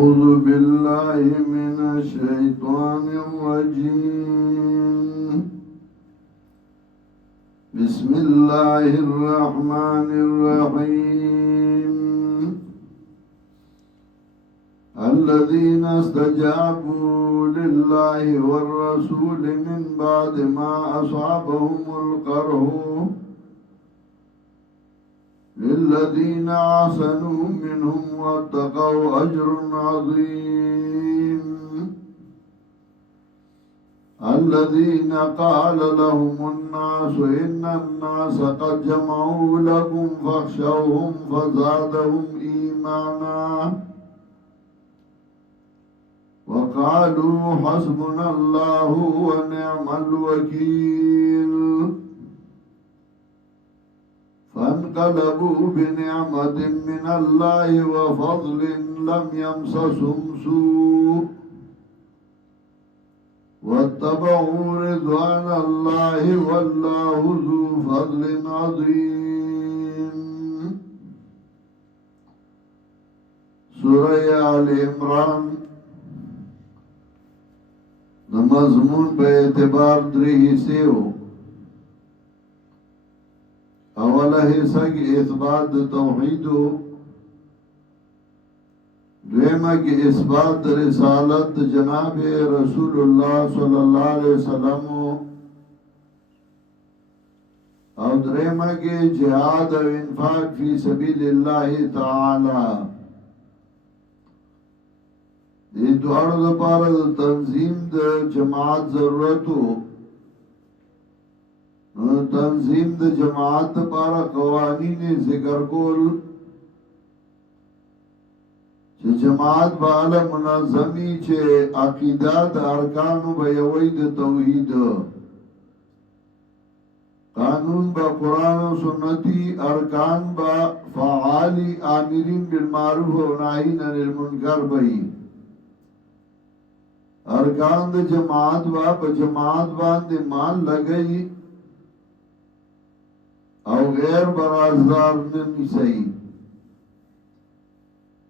أعوذ بالله من الشيطان الرجيم. بسم الله الرحمن الرحيم. الذين استجابوا لله والرسول من بعد ما أصابهم القرح للذين أحسنوا منهم واتقوا أجر عظيم. الذين قال لهم الناس إن الناس قد جمعوا لكم فاخشوهم فزادهم إيمانا وقالوا حسبنا الله ونعم الوكيل. فانقلبوا بنعمة من الله وفضل لم يمسسهم سوء واتبعوا رضوان الله والله ذو فضل عظيم. سورة آل عمران مضمون په اعتبار درې حصے ہو. اوله حصہ کی اثبات توحید ہو، دویمہ کی اثبات رسالت جناب رسول اللہ صلی اللہ علیہ وسلم ہو، اور دریمہ کی جہاد و انفاق فی سبیل اللہ تعالی. دی دوارو دا پارا دا تنظیم دا جماعت ضرورت ہو. تنظیم دا جماعت دا پارا قوانین ذکر کول چه جماعت با علا منظمی چه عقیدات ارکانو با یوید توحید، قانون با قرآن و سنتی، ارکان با فعالی آمرین بالمعروف و ناہین عن المنکر بئی. ارکان دا جماعت با جماعت باندے مال لگئی او غیر برازدار ننیسائی.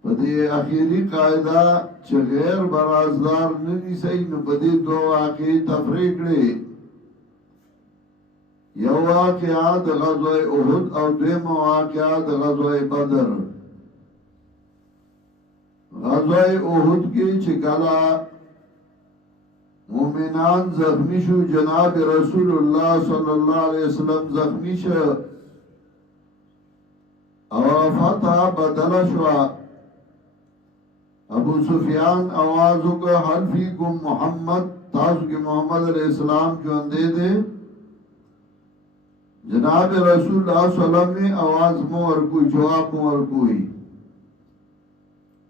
پدی اخیری قاعدہ چه غیر برازدار ننیسائی نو پدی دو واقعی تفریق لے. یو واقعات غزوہ احد او دویم واقعات غزوہ بدر. غزوہ احد کی چکلا مومنان زخمی شو، جناب رسول اللہ صلی اللہ علیہ وسلم زخمی شو او فتح بدل شو. ابو سفیان آوازو کا حل فیکم محمد، تاسو کی محمد علیہ السلام جو اندے دے. جناب رسول اللہ صلی اللہ علیہ وسلم نے آواز مور کوئی جواب مور کوئی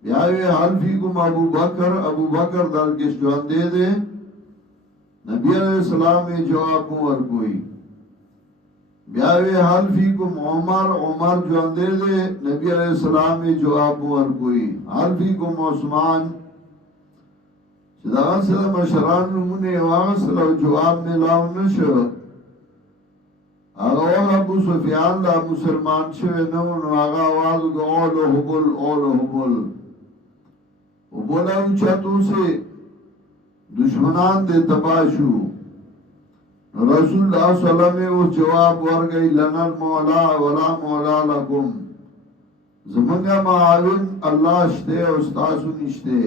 بیاوے حل فیکم ابو بکر، ابو بکر درکش جو اندے دے. نبی علیہ السلام نے جواب مور کوئی بیاوے حل فیکم عمر، عمر جو اندے دے. نبی علیہ السلام نے جواب مور کوئی حل فیکم عثمان. چداغن سے مشران نمونے واغسل و جواب ملاو نشو. آغا وقت ابو سفیان لا مسلمان شوے نمون آغا آوازو کہ اولو حبل اولو حبل حبل اوچتو سے دشمنان دے تباشو. رسول اللہ صلی اللہ علیہ وسلم وہ جواب ورگئی لنا المولا ولا مولا لکم، زمانگا معاون اللہ شتے استاسو نشتے.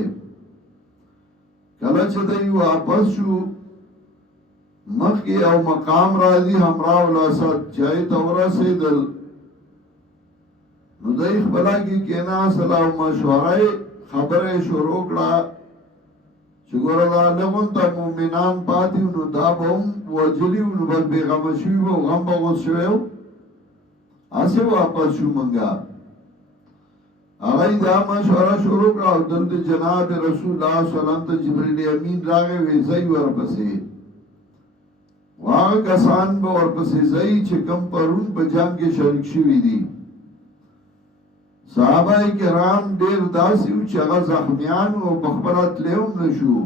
کلچ دی واپس شو مخ کی او مقام راضی ہمراو لاسد چاہی تورا سے دل ندائخ بلا کی کینا صلاح مشورائی خبر شروکڑا چگور اللہ لگن تا مومنان پاتیو نو دابهم وجلیو نو بل بیغم شویو غم بغض شویو آسے واپس شو منگا. آغای دا مشورہ شروع کرا دلد جناب رسول اللہ صلی اللہ علیہ وسلم تا جبریل امین راگے ویزای ورپسے واغ کسان با ورپسے زئی چکم پرون بجان کے شرک شوی دی. صحابہ کرام دیر داسیو چگا زخمیان و بخبرت لیون نشو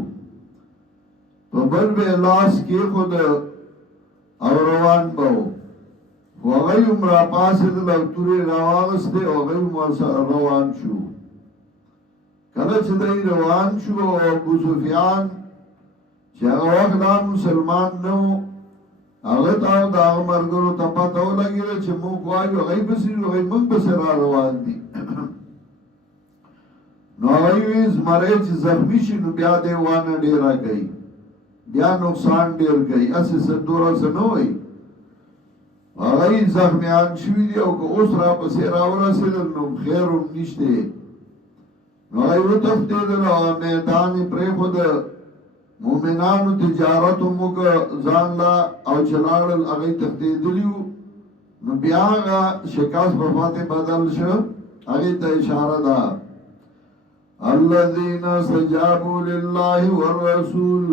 تو بل بے لاس کی خود او روان باو وغی امرا پاس دل او توری رواغس دے وغی روان شو. کله کله چې دی روان شو ابو سفیان چې هغه وخت دا مسلمان نه و هغه ته د هغه ملګرو ته پته ولګېده چې موږ وایو هغوی پسې هغوی موږ پسې را روان دي نو هغوی وایي زمری چې زخمي شي نو بیا دی وانه ډېره کوي بیا نقصان ډېر کوي هسې څه دوره څه نه وایي هغوی زخمیان شوي دي او که اوس را پسې راورسېدل نو خیر هم نشته نو هغوی وتښتېدل او میدان یې پرېښوده مومنانو تجارت موږ ځان لا او چلاړل هغوی تښتېدلي وو نو بیا هغه شکست په فتح بدل شو هغې ته اشاره ده الذین استجابوا لله والرسول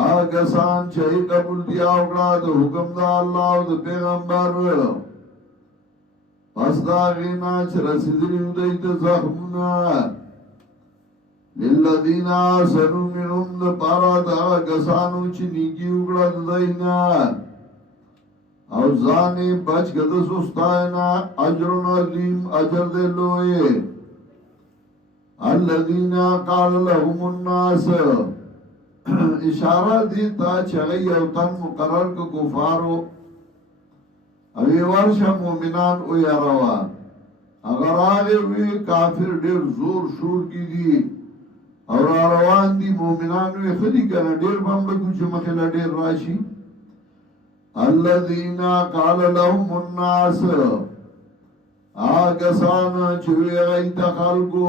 هغه کسان چې قبولتیا وکړه د حکم د الله او د پیغمبر پس د هغې نه چې رسېدلي وو دوی ته زخمونه للذین احسنوا منهم دپاره د هغه کسانو چې نیکي وکړه د دوی نه او ځان یې بچ کړه د سستۍ نه اجر عظیم اجر دی لوی الذین قال لهم الناس اشاره دی تا چې هغه یو تن مقرر که کفارو او یې ورشه مؤمنان ویروه هغه راغی وی کافر ډېر زور شور کې دي او را روان دي مؤمنان وی ښه دي که نه ډېر به هم لږ چې مخې له ډېر راشي الذین قال لهم الناس کسان چې وی هغوی ته خلکو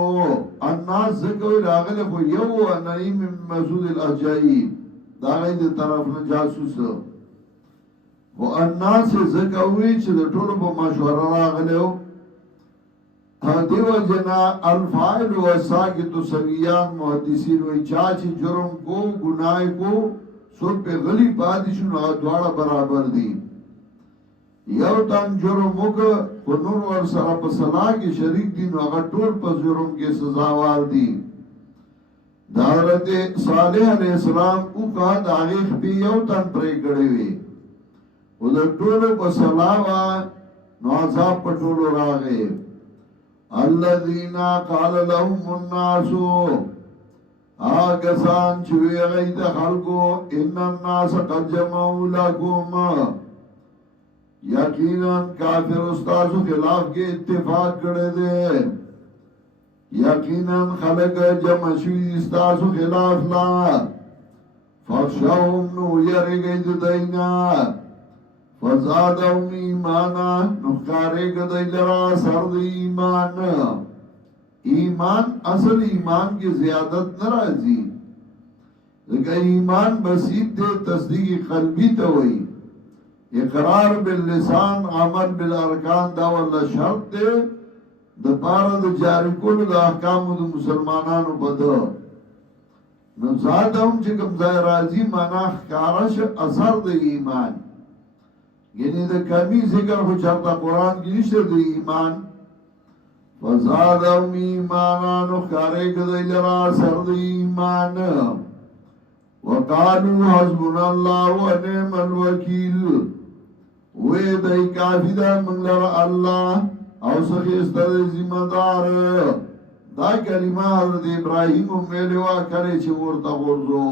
الناس ځکه وی راغلی خو یو نعیم بن مسعود الاجائی د هغوی د طرف نه جاسوس خو الناس ځکه وی چې د ټولو په مشوره راغلی و دیو جنا الفاعل و ساکت سویان محدثین وی چا چې جرم کو گناہ کو سو پہ غلی پاتی شو نو دواړه برابر دي یو تن جرم وکړه خو نور ورسره په صلاح کې شریک دي نو هغه ټول په جرم کې سزاوار دي د حضرت صالح علیه السلام وکړه د هغې خپې یو تن پرې کړی وي خو د ټولو په صلاح وه نو عذاب په ټولو راغی الذین قال لهم الناس کسان چې وی هغوی ته خلکو ان الناس قد جمعوا لکم یقینا کافر استاسو خلاف کې اتفاق کړی دی یقینا خلق جمع شوي استاسو خلاف لا فخشوهم نو یریږئ د دوی نه فزادهم ایمانا نخکارے گدائی لرا سرد ایمان ایمان اصل ایمان کی زیادت نرازی لیکن ایمان بسیط دے تصدیق قلبی توئی اقرار باللسان عمل بالارکان دا واللہ شرط دے دا پارا دا جاری کول دا احکامو دا مسلمانانو پدا نزادهم چکم زای رازی مناخ کارش اثر دا ایمان یعنی دا کمی ذکر خو چرتا قرآن کی نشتے دا ایمان فزادهم ایمانا نخکارے کدائی لرا سر دا ایمان وقالو حسبنا اللہ و نعم الوکیل وی دای کافی دا من لرا اللہ او سخیستا دا ذمہ دار دا کلمہ حضرت ابراہیم میلوا کرے چه ورطا غرزو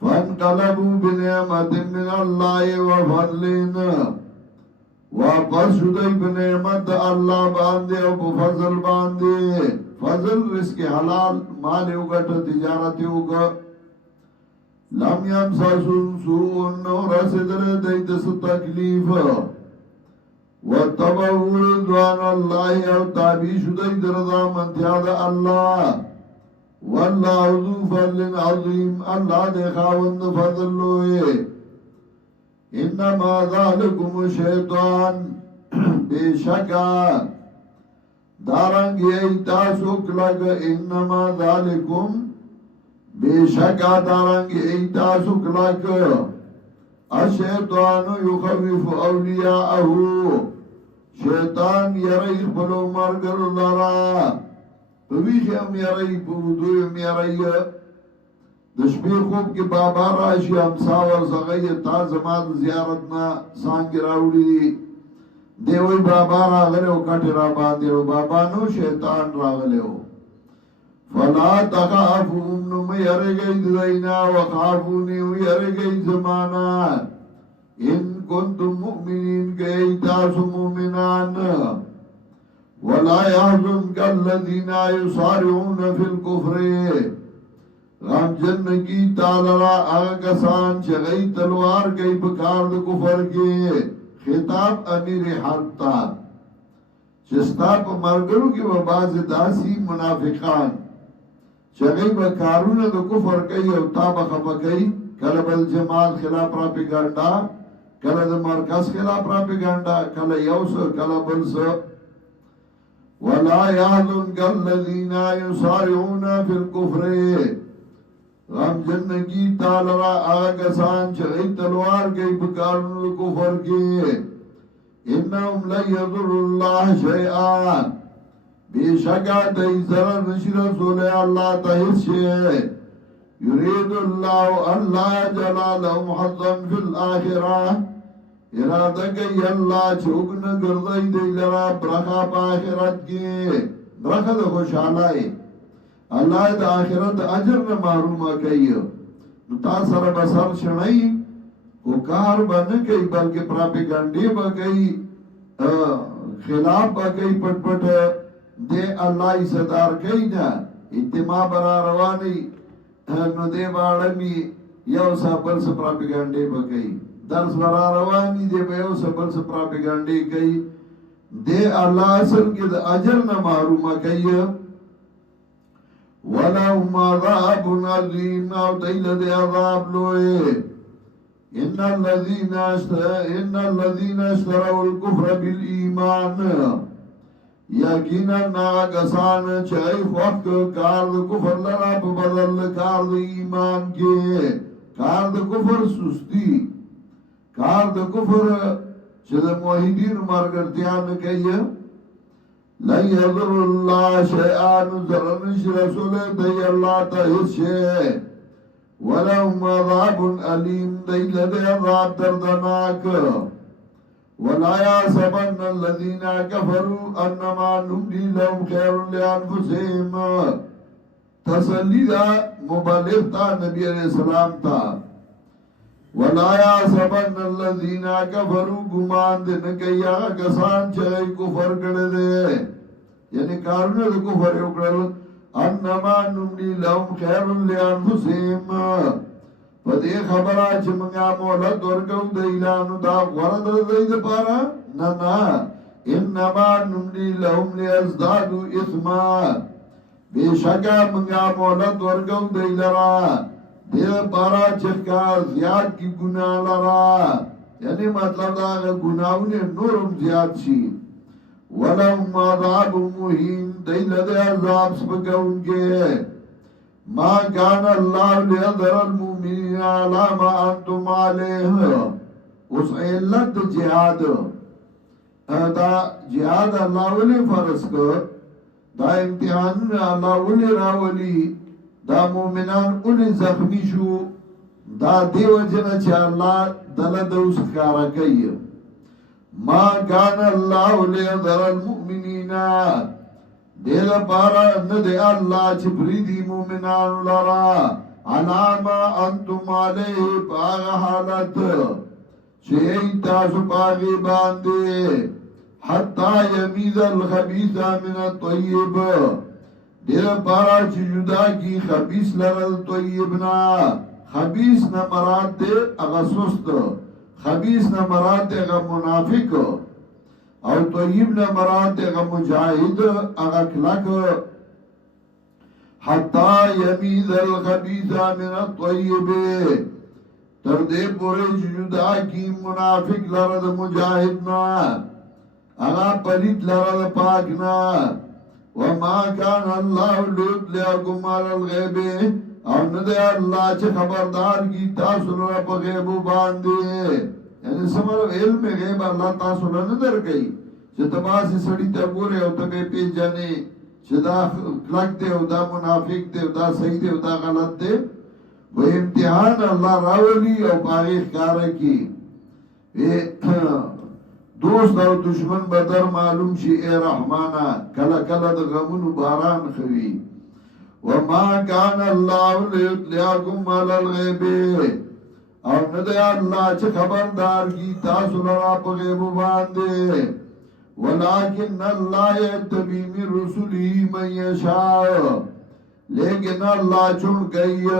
فانقلبوا بنعمت من الله وفضل واپس شدئی بنعمت اللہ باندے او بفضل باندے فضل رزق حلال مال اوگٹ تجارت اوگا لم یمسسن سوء نو رسدر دیدس تکلیف واتبعوا رضوان اللہ او تابی شدئی دردا منتیاد اللہ واللہ ذو فضل عظیم اللہ دے خاوند فضل لوئے انما ذالکم شیطان بے شکا دارنگی ایتاسو کلگ انما ذالکم بے شکا دارنگی ایتاسو کلگ الشیطان یخوف اولیاءہو شیطان یریخ بلو مرگر لرا پویخی هم یرائی پودوی هم یرائی دشپی خوب کی بابا راشی همسا ورزغی تا زمان زیارتنا سانگی راولی دی دیوی بابا راغلے و کٹ را باندے و بابا نو شیطان راغلے و فلا تخافون نم یرگئی دینا وخافونی و یرگئی زمانا ان کنتم مؤمنین گئی تاس مؤمنان ولا يحزنك الذين يصارعون في الكفر غم جن کی تعالی آگسان چغی تلوار گئی بکار د کفر کے خطاب امیر حرب تا چستا پا مرگرو کی و باز داسی منافقان چغی بکارون د کفر کئی او تابا خفا کئی کل بل جماعت خلاف پراپیگنڈا کل د مرکز خلاف پراپیگنڈا کل یوس کل بلس ولا يحزنك الذين يصارعون في الكفر غم جن کی تالرا آگسان چغی تلوار گئی بکارن کفر کی انہم لن یضر اللہ شیئا بے شکا دی ضرر نشی رسول اللہ تحس شیئ یرید اللہ اللہ جلالہم حظا فی الآخرہ ارادہ کئی اللہ چوکن گردائی دی لرا برخا پا آخرت کی برخا دا خوشحالائی اللہ دا آخرت اجر نہ محرومہ کئی نو تا سر بسر شنائی کو کار با نکئی بلکہ پراپیگنڈی با کئی خلاف با کئی پٹ پٹ دے اللہ صدار کئی نا اتماع برا روانی نو دے باڑمی یو سا بل سا پراپیگنڈی با کئی درس برا روانی دے با یو سا بل سا پراپیگنڈی کئی دے اللہ اصل کے دا اجر نہ محرومہ کئی وَلَهُمْ عَذَابٌ عَظِيمٌ او دیل دے عذاب لوئے ان الذين اشتروا الكفر بالایمان یقینا ناگسان چاہی وقت کارد کفر لرا بدل کارد ایمان کے کارد کفر سستی کارد کفر چد موحدین مرگرتیان کئی لن یضر اللہ شیئان ضررنش رسول دی اللہ تحس شیئ ولہم عذاب علیم دی لدے عذاب دردناک ولا یحسبن الذین کفروا انما نملی لهم خیر لانفسهم تسلی دا مبالغ تا نبی علیہ السلام تا ولا یحسبن الذین کفروا گمان دے نکئی آگا کسان چاہی کفر کردے دے یعنی کارنے دے کفر اکڑل انما نملی لهم خیر لانفسهم پدے خبرہ چمنگا مولد ورکو دیلانو دا غرد دید پارا نا انما نملی لهم لیزدادو اثما بے شکا منگا مولد ورکو دیلرا دیر پارا چکا زیاد کی گناہ لرا یعنی مطلب دا گناہونے نورم زیاد شی وَلَهُمْ عَذَابٌ مُهِينٌ دیل دے عذاب سبکا ان کے ما کان اللہ لیذر المؤمنین علی ما انتم علیہ اس علت جہاد دا جہاد اللہ ولی فرض کر دا امتحان اللہ ولی راولی دا مومنان اولی زخمی شو دا دیو جنا چا اللہ دل دوس کارا کئی ما کان اللہ لیذر المؤمنین دل پارا ند اللہ چپریدی مومنان لرا علاما انتم علیہ پاغ حالت چہی تاسو پاغی باندے حتی یمید الخبیث من الطیب دل پارا چی جدا کی خبیث لرل طیبنا خبیث نا مراد دے اغا سست خبیث نا مراد دے اغا منافق او طیب نا مراد دے اغا مجاہد اغا کلک حتی یمید الخبیث من الطیب تردے پورے چی جدا کی منافق لرد مجاہدنا اغا پلیت لرد پاکنا وما كان الله ليطلعكم على الغيب او ندے اللہ چھ خبردار کی تاثر رب غیب باندے یعنی سمر علم غیب اللہ تاثر ندر گئی چھ تباسی سڑی تبورے او تبے پی جانے چھ دا کلک دے او دا منافق دے او دا صحیح دے او دا غلط دے وہ امتحان اللہ راولی او پاریخ کارکی دوست او دشمن بدر معلوم شي اے رحمانا کلا کلا د غمونو باران خوي وما كان الله ليطلعكم على الغيب او نه دی الله چې خبردار کی تاسو لرا په غیب باندې ولكن الله يتبع من رسله من يشاء لیکن الله چون گئی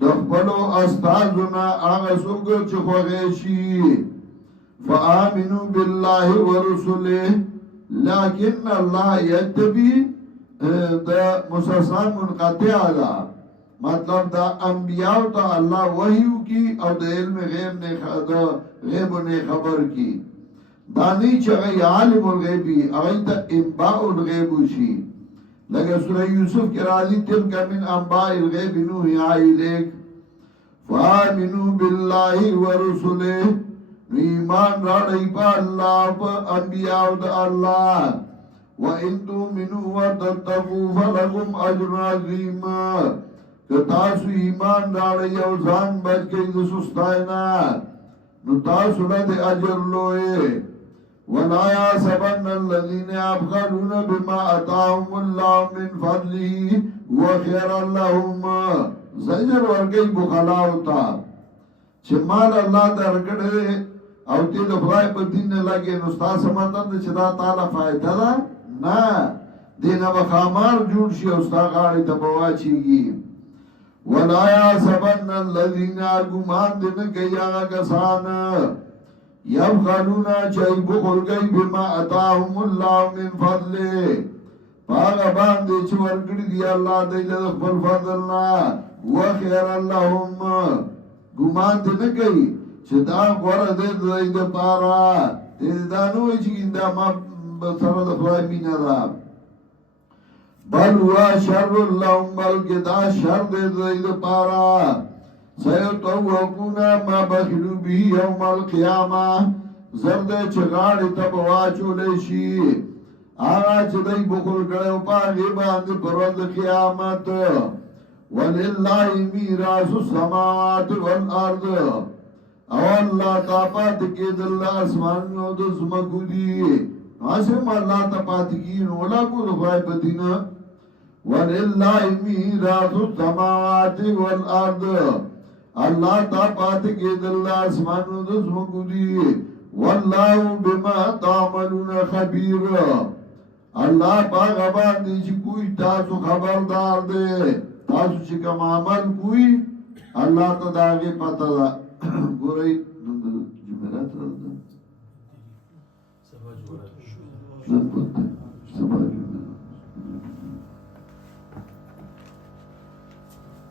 د خپلو استادنا هغه څوک چې خوږی شي فآمنوا بالله ورسله لكن الله يتبع دا مسلسل منقطع دا مطلب دا انبیاء تا اللہ وحیو کی او دا علم غیب نے خبر کی دانی چاگئی عالم الغیبی اگئی تا انباء الغیبو شی لگا سورہ یوسف کی راضی تلک من انباء الغیب نوحی آئی لیک فآمنوا باللہ ورسلہ ایمان راڑی پا اللہ پا انبیاء دا اللہ وَإِن تُؤْمِنُوا وَتَتَّقُوا فَلَكُمْ أَجْرٌ عَظِيمٌ کہ تاسو ایمان راڑی او ځان بچ گئی د سستاینا نو تاسو له اجر لوئے وَلَا يَحْسَبَنَّ الَّذِينَ يَبْخَلُونَ بِمَا آتَاهُمُ اللَّهُ مِنْ فَضْلِهِ هُوَ خَيْرًا لَهُمْ زجر ورګي بخلاو تا چې مال الله درکړي او دې د خدای په دین نه لګي نو تاسو مطلب چې دا تعالی فائدہ ده نه دینه بخامار جوړ شي او ستا غاړي ته بواچیږي ولا يحسبن الذين غمان دین کیا کسان يبخلون چای بخل گئی بما اتاهم الله من فضله پاگا باندې چې ورګړي دی الله دې له خپل فضلنا وخير اللهم غمان دین کوي چې دا غوړه دې د پارا دې دا نو چې دا ما سره د خدای مینا ده بل هو شر لهم بلکې دا شر دې د پارا سيطوقون ما بخلوا به يوم القيامه زرد چغاړي ته واچول شي هغه چې دې بخل کړو په دې باندې پر ورځ قیامت ولله میراث السماوات والارض او الله تاپات کې دل اسمان نو د زمکو دي اسم الله تاپات کې نو لا کو خدای په دینه ولله میراث السماوات والارض الله تاپات کې دل اسمان نو د زمکو دي والله بما تعملون خبير الله پاک باندې چې کوئی تاسو خبردار دی تاسو چې کوم عمل کوئی الله ته داغه پته ده ګورئ جمعرات راځه